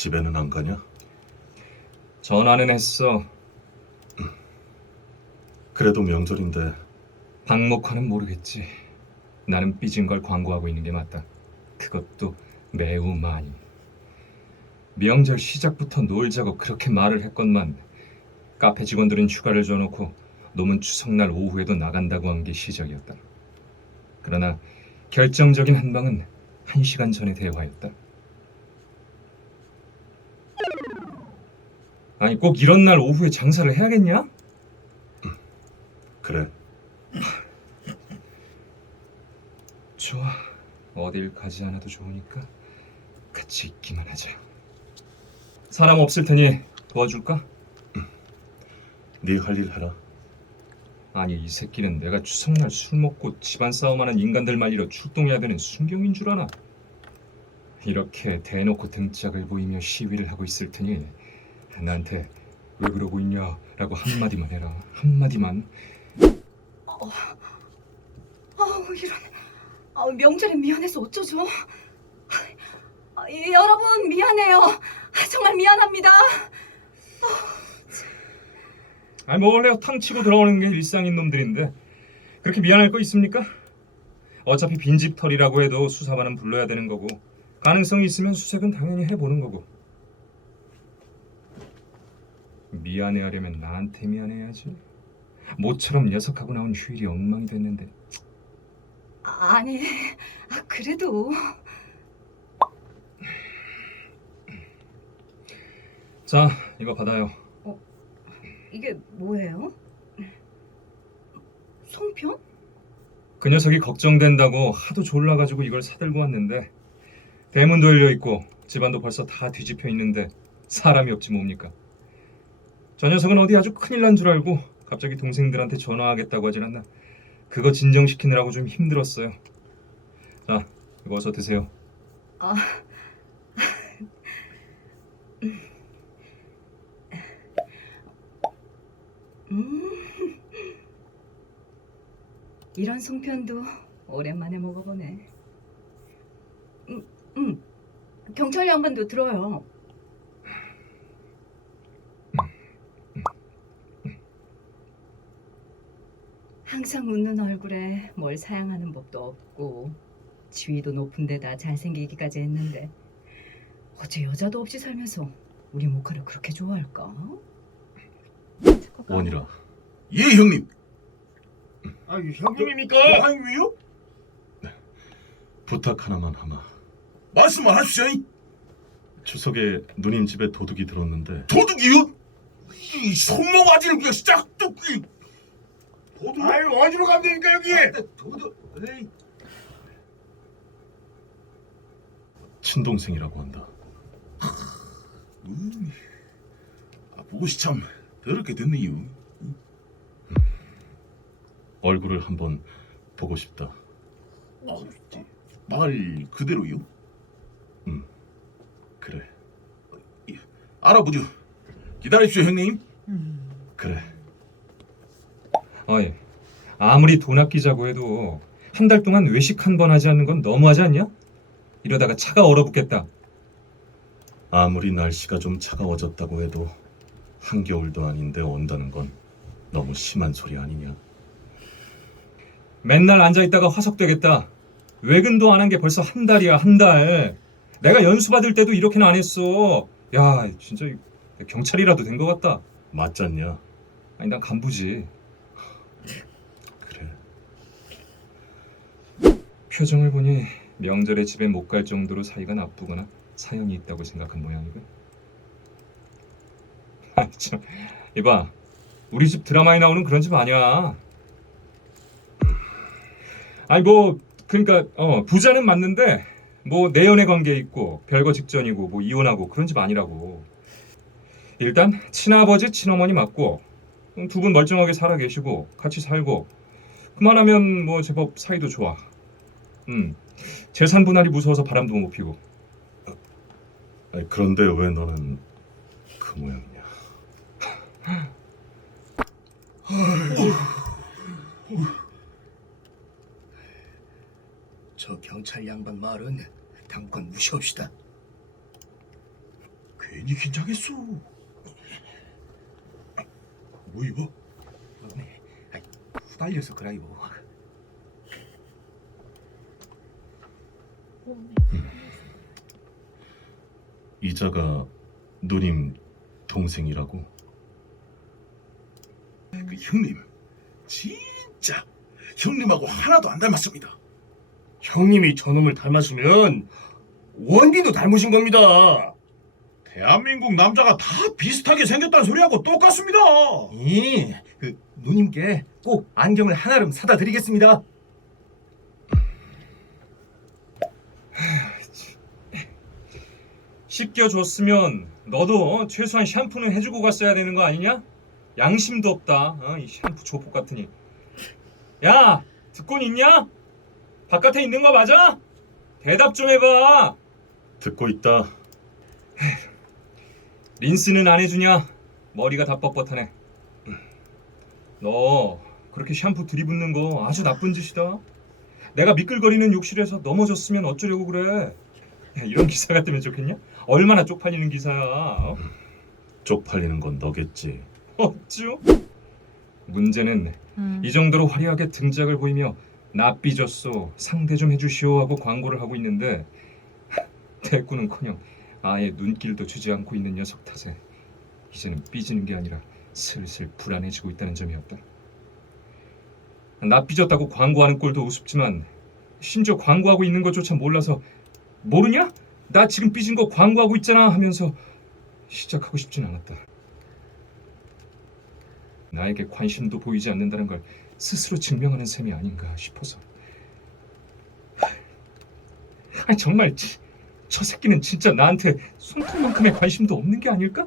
집에는 안 가냐? 전화는 했어. 그래도 명절인데 박목화는 모르겠지. 나는 삐진 걸 광고하고 있는 게 맞다. 그것도 매우 많이. 명절 시작부터 놀자고 그렇게 말을 했건만 카페 직원들은 휴가를 줘놓고 놈은 추석날 오후에도 나간다고 한 게 시작이었다. 그러나 결정적인 한 방은 한 시간 전의 대화였다. 아니 꼭 이런 날 오후에 장사를 해야겠냐? 그래 좋아. 어딜 가지 않아도 좋으니까 같이 있기만 하자. 사람 없을 테니 도와줄까? 네 할일 해라 아니 이 새끼는 내가 추석날 술 먹고 집안 싸움하는 인간들 말리러 출동해야 되는 순경인 줄 아나? 이렇게 대놓고 등짝을 보이며 시위를 하고 있을 테니 나한테 왜 그러고 있냐라고 한마디만 해라. 한마디만. 아우 이런 아우 명절에 미안해서 어쩌죠? 아, 이, 여러분 미안해요. 아, 정말 미안합니다. 아니 뭐 원래 탕 치고 들어오는 게 일상인 놈들인데 그렇게 미안할 거 있습니까? 어차피 빈집털이라고 해도 수사반은 불러야 되는 거고 가능성이 있으면 수색은 당연히 해보는 거고 미안해하려면 나한테 미안해야지. 모처럼 녀석하고 나온 휴일이 엉망이 됐는데. 아, 아니 아, 그래도. 자 이거 받아요. 이게 뭐예요? 송편? 그 녀석이 걱정된다고 하도 졸라가지고 이걸 사들고 왔는데 대문도 열려 있고 집안도 벌써 다 뒤집혀 있는데 사람이 없지 뭡니까 저 녀석은 어디 아주 큰일 난 줄 알고 갑자기 동생들한테 전화하겠다고 하질 않나. 그거 진정시키느라고 좀 힘들었어요. 자 이거 어서 드세요. 아, 음, 이런 송편도 오랜만에 먹어보네. 음, 음, 경찰 양반도 들어요. 항상 웃는 얼굴에 뭘 사양하는 법도 없고 지위도 높은 데다 잘생기기까지 했는데 어째 여자도 없이 살면서 우리 모카를 그렇게 좋아할까? 원이라 예 형님. 아, 형님입니까? 아니 왜요? 부탁 하나만 하마 말씀만 하십시오. 추석에 누님 집에 도둑이 들었는데 도둑이요? 이 손모가지를 그냥 싹둑 이 도둑. 아유, 어디로 가면 됩니까, 여기? 도둑. 에이. 친동생이라고 한다 음. 아, 보고시 참 더럽게 됐네요. 얼굴을 한번 보고 싶다 아, 저, 말 그대로요. 그래 알아보죠. 기다리십시오 형님. 그래 아예 아무리 돈 아끼자고 해도 한 달 동안 외식 한 번 하지 않는 건 너무하지 않냐? 이러다가 차가 얼어붙겠다 아무리 날씨가 좀 차가워졌다고 해도 한겨울도 아닌데 온다는 건 너무 심한 소리 아니냐 맨날 앉아있다가 화석되겠다. 외근도 안 한 게 벌써 한 달이야, 한 달. 내가 연수 받을 때도 이렇게는 안 했어. 야, 진짜 경찰이라도 된 것 같다. 맞잖냐 아니, 난 간부지. 그래 표정을 보니 명절에 집에 못 갈 정도로 사이가 나쁘거나 사연이 있다고 생각한 모양이군. 아, 참. 이봐, 우리 집 드라마에 나오는 그런 집 아니야. 아니 뭐 그러니까 어 부자는 맞는데 뭐 내연애 관계 있고 별거 직전이고 뭐 이혼하고 그런 집 아니라고. 일단 친아버지 친어머니 맞고 두 분 멀쩡하게 살아 계시고 같이 살고 그만하면 뭐 제법 사이도 좋아. 음 재산 분할이 무서워서 바람도 못 피고. 아니, 그런데 왜 너는 그 모양이냐 저 경찰 양반 말은 당분간 무시합시다. 괜히 긴장했어. 뭐 입어? 네. 후달려서 그라이고. 이자가 누님 동생이라고? 그 형님 진짜 형님하고 하나도 안 닮았습니다. 형님이 저놈을 닮았으면 원빈도 닮으신 겁니다. 대한민국 남자가 다 비슷하게 생겼다는 소리하고 똑같습니다. 이, 그 누님께 꼭 안경을 하나름 사다 드리겠습니다. 씻겨줬으면 너도 어, 최소한 샴푸는 해주고 갔어야 되는 거 아니냐? 양심도 없다. 어, 이 샴푸 조폭 같으니. 야, 듣곤 있냐? 바깥에 있는 거 맞아? 대답 좀 해봐. 듣고 있다. 린스는 안 해주냐? 머리가 다 뻣뻣하네. 너 그렇게 샴푸 들이붓는 거 아주 나쁜 짓이다. 내가 미끌거리는 욕실에서 넘어졌으면 어쩌려고 그래? 야, 이런 기사가 뜨면 좋겠냐? 얼마나 쪽팔리는 기사야. 어? 쪽팔리는 건 너겠지. 어쭈? 문제는 음. 이 정도로 화려하게 등짝을 보이며 나 삐졌소 상대 좀 해주시오 하고 광고를 하고 있는데 대꾸는커녕 아예 눈길도 주지 않고 있는 녀석 탓에 이제는 삐지는 게 아니라 슬슬 불안해지고 있다는 점이었다. 나 삐졌다고 광고하는 꼴도 우습지만 심지어 광고하고 있는 것조차 몰라서 모르냐? 나 지금 삐진 거 광고하고 있잖아 하면서 시작하고 싶진 않았다. 나에게 관심도 보이지 않는다는 걸 스스로 증명하는 셈이 아닌가 싶어서. 아 정말 치- 저 새끼는 진짜 나한테 손톱만큼의 관심도 없는 게 아닐까?